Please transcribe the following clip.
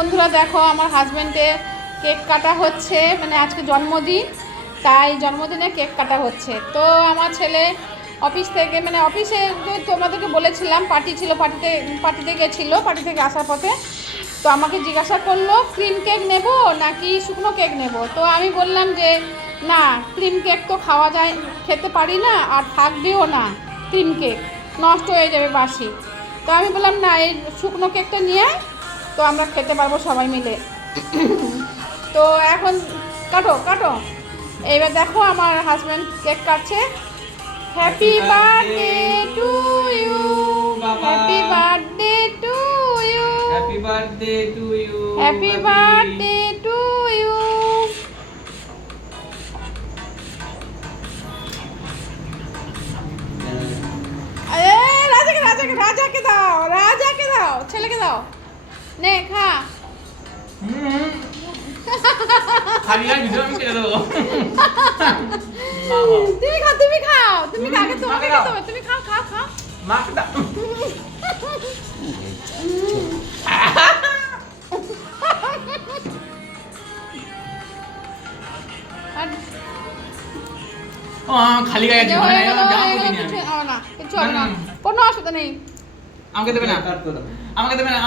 বন্ধুরা দেখো আমার হাজবেন্ডের কেক কাটা হচ্ছে, মানে আজকে জন্মদিন, তাই জন্মদিনে কেক কাটা হচ্ছে। তো আমার ছেলে অফিস থেকে, মানে অফিসে তোমাদেরকে বলেছিলাম পার্টি ছিল, পার্টিতে গেছিলো, পার্টি থেকে আসার পথে তো আমাকে জিজ্ঞাসা করলো ক্রিম কেক নেব নাকি শুকনো কেক নেব। তো আমি বললাম যে না, ক্রিম কেক তো খাওয়া যায়, খেতে পারি না, আর থাকবেও না ক্রিম কেক, নষ্ট হয়ে যাবে বাসি। তো আমি বললাম না, এই শুকনো কেকটা নিয়ে তো আমরা খেতে পারবো সবাই মিলে। তো এখন কাটো কাটো, এইবার দেখো আমার হাজব্যান্ড কেক কাটছে। Happy birthday to you, happy birthday to you, happy birthday to you, happy birthday to you. রাজাকে রাজাকে রাজাকে দাও, রাজাকে দাও, ছেলেকে দাও, নে খা। খালি আর ভিডিও আমি কেটে দেবো। তুমি খাও, তুমি খাও, তুমি আগে তোমাকে খেতে হবে, তুমি খাও খাও খাও। মাকে দাও। খালি গায়ে আছে মানে জামা পরে নি আমি। না কিছু হবে না, কোনো অসুবিধা নেই। আমাকে দেবে না, আমাকে দেবে না।